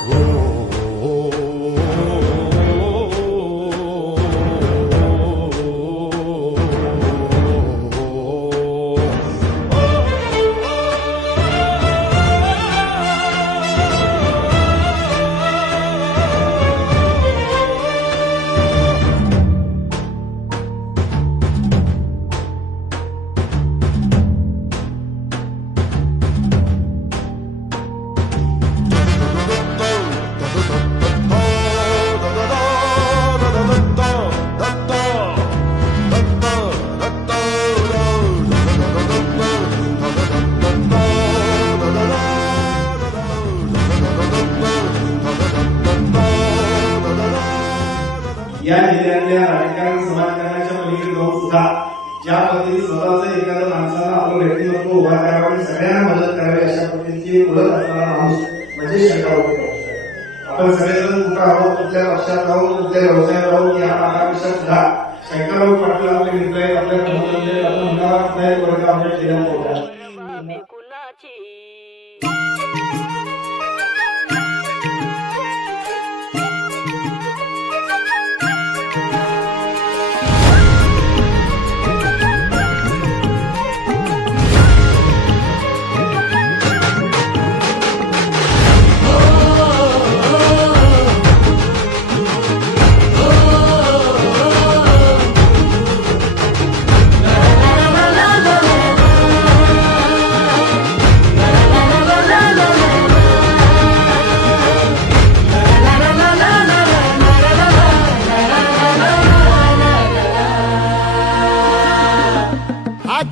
या जिल्ह्यातल्या राजकारण समाजकारणाच्या पलीकडे जाऊन सुद्धा ज्या पद्धतीने स्वतःचं एखाद्या माणसाला आपलं व्यक्तिमत्व उभा करावं आणि सगळ्यांना मदत करावी अशा पद्धतीची ओळख असणारा माणूस म्हणजे शंकरराव पाटील. आपण सगळेजण कुठं आहोत, कुठल्या पक्षात आहोत, कुठल्या व्यवसायात आहोत, या पाठापेक्षा सुद्धा शंकरराव पाटील आपले मित्र आहेत, आपल्या म्हणजे आपण मुलाबाद नाही वर्ग आपल्या जिल्ह्यात होता.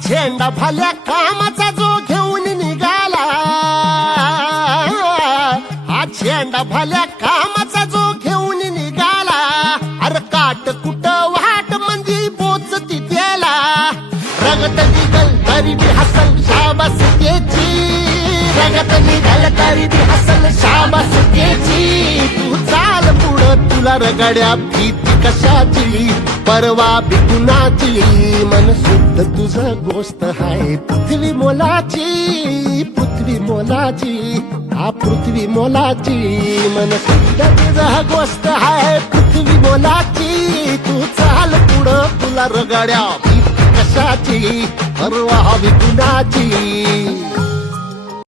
झेंडा भल्या कामाचा जो घेऊन निघाला, हा झेंडा भल्या कामाचा जो घेऊन निघाला, अरे काट कुठं वाट म्हणजे पोचती त्याला, रगत निघल तरी बी हसल शाबास त्याची, रगत निघल तरी बी हसल शाबास त्याची. तू चाल पुढं तुला रगड्या भीती कशाची, परवा बी कुणाची, मन शुद्ध तुझं गोष्ट हाय पृथ्वी मोलाची, पृथ्वी मोलाची, हा पृथ्वी मोलाची, मन शुद्ध तुझं गोष्ट हाय पृथ्वी मोलाची. तू चाल पुढं तुला रगड्या भीती कशाची, परवा बी कुणाची.